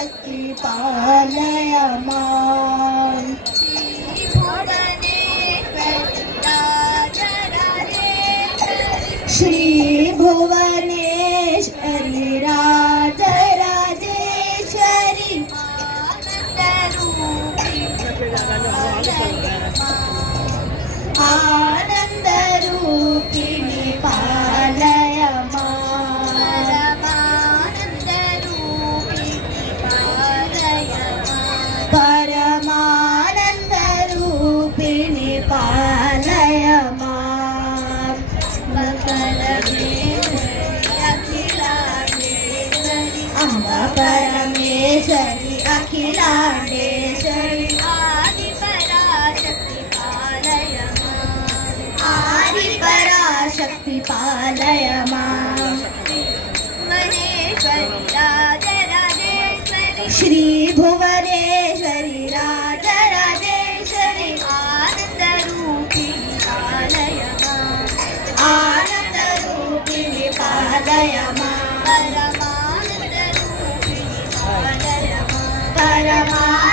शक्ति पालय मां। श्री भुवनेश्वरी राजराजेश्वरी आनंद रूपिणी पालय परमानंद रूपिणी पालय मां। अम्बा परमेश्वरी अखिलांडेश्वरी आदिपराशक्ति पालय मां। श्री भुवनेश्वरी राजराजेश्वरी आनंद रूपिणी पालय मां। आनंद रूपिणी पालय मां। परमानंद रूपिणी पालय मां।